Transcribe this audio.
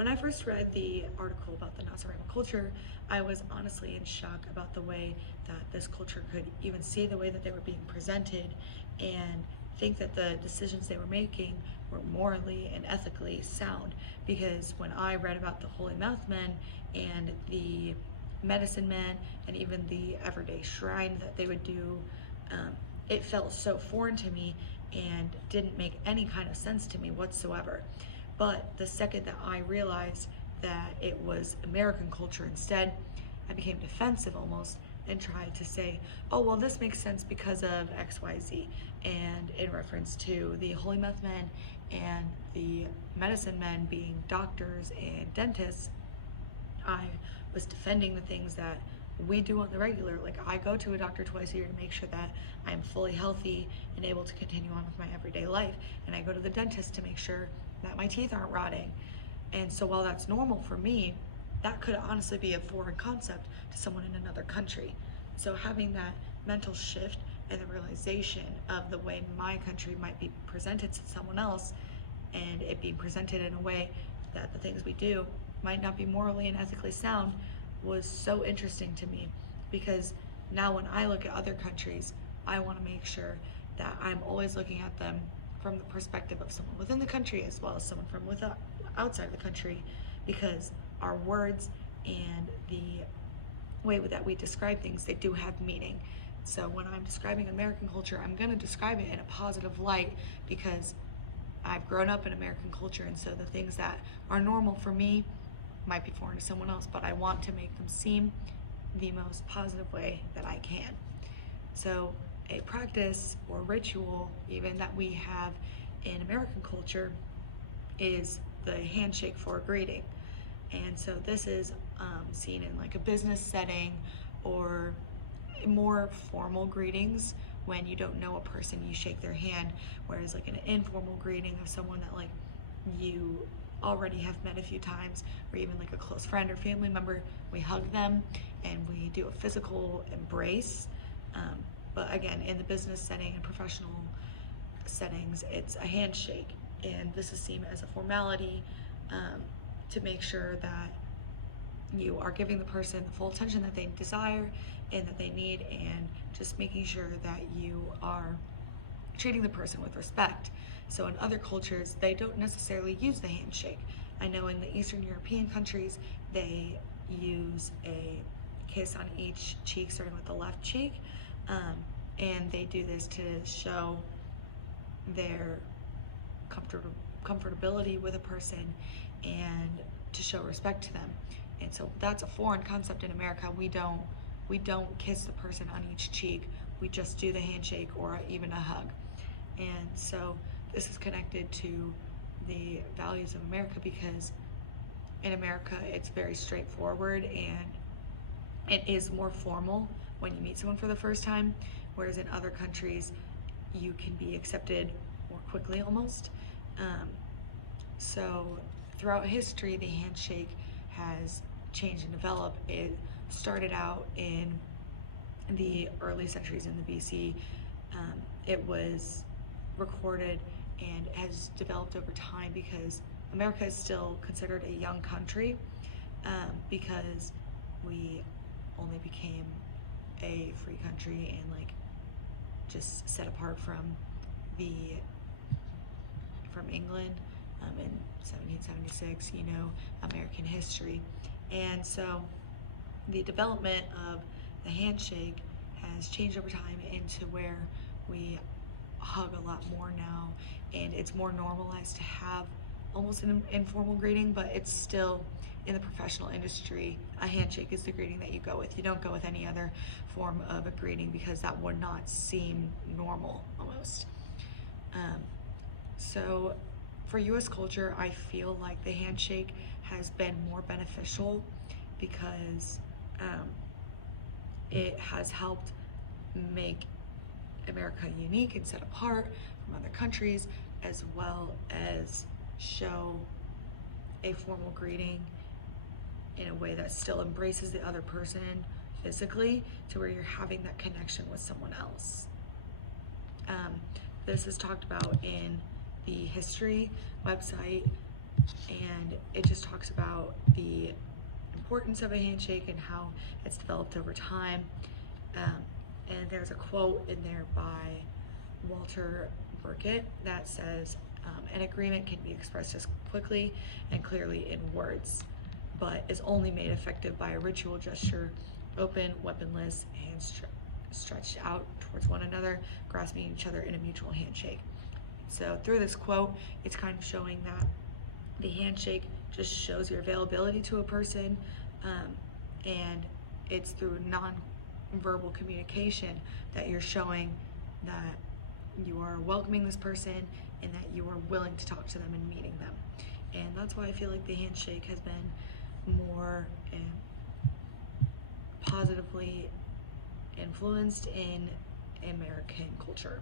When I first read the article about the Nazareno culture, I was honestly in shock about the way that this culture could even see the way that they were being presented and think that the decisions they were making were morally and ethically sound. Because when I read about the holy mouth men and the medicine men and even the everyday shrine that they would do, it felt so foreign to me and didn't make any kind of sense to me whatsoever. But the second that I realized that it was American culture instead, I became defensive almost and tried to say, oh, well, this makes sense because of XYZ. And in reference to the holy mouth men and the medicine men being doctors and dentists, I was defending the things that we do on the regular. Like, I go to a doctor twice a year to make sure that I'm fully healthy and able to continue on with my everyday life. And I go to the dentist to make sure that my teeth aren't rotting. And so while that's normal for me, that could honestly be a foreign concept to someone in another country. So having that mental shift and the realization of the way my country might be presented to someone else, and it being presented in a way that the things we do might not be morally and ethically sound, was so interesting to me. Because now when I look at other countries, I want to make sure that I'm always looking at them from the perspective of someone within the country as well as someone from outside the country, because our words and the way that we describe things, they do have meaning. So when I'm describing American culture, I'm going to describe it in a positive light because I've grown up in American culture, and so the things that are normal for me might be foreign to someone else, but I want to make them seem the most positive way that I can. So a practice or ritual even that we have in American culture is the handshake for a greeting. And so this is seen in like a business setting or more formal greetings. When you don't know a person, you shake their hand, whereas like an informal greeting of someone that like you already have met a few times, or even like a close friend or family member, we hug them and we do a physical embrace. But again, in the business setting and professional settings, it's a handshake, and this is seen as a formality to make sure that you are giving the person the full attention that they desire and that they need, and just making sure that you are treating the person with respect. So in other cultures, they don't necessarily use the handshake. I know in the Eastern European countries, they use a kiss on each cheek, starting with the left cheek, and they do this to show their comfortability with a person and to show respect to them. And so that's a foreign concept in America. We don't kiss the person on each cheek. We just do the handshake or even a hug. And so this is connected to the values of America, because in America it's very straightforward and it is more formal when you meet someone for the first time, whereas in other countries you can be accepted more quickly almost. So throughout history, the handshake has changed and developed. It started out in the early centuries in the BC. It was recorded and has developed over time because America is still considered a young country, because we only became a free country and like just set apart from England in 1776, American history. And so the development of the handshake has changed over time into where we hug a lot more now, and it's more normalized to have almost an informal greeting, but it's still in the professional industry, a handshake is the greeting that you go with. You don't go with any other form of a greeting because that would not seem normal almost. So for US culture, I feel like the handshake has been more beneficial because it has helped make America unique and set apart from other countries, as well as show a formal greeting in a way that still embraces the other person physically, to where you're having that connection with someone else. This is talked about in the history website and it just talks about the importance of a handshake and how it's developed over time. And there's a quote in there by Walter Burkett that says, an agreement can be expressed as quickly and clearly in words, but is only made effective by a ritual gesture, open, weaponless, hands stretched out towards one another, grasping each other in a mutual handshake. So through this quote, it's kind of showing that the handshake just shows your availability to a person, and it's through non-verbal communication that you're showing that you are welcoming this person and that you are willing to talk to them and meeting them. And that's why I feel like the handshake has been more positively influenced in American culture.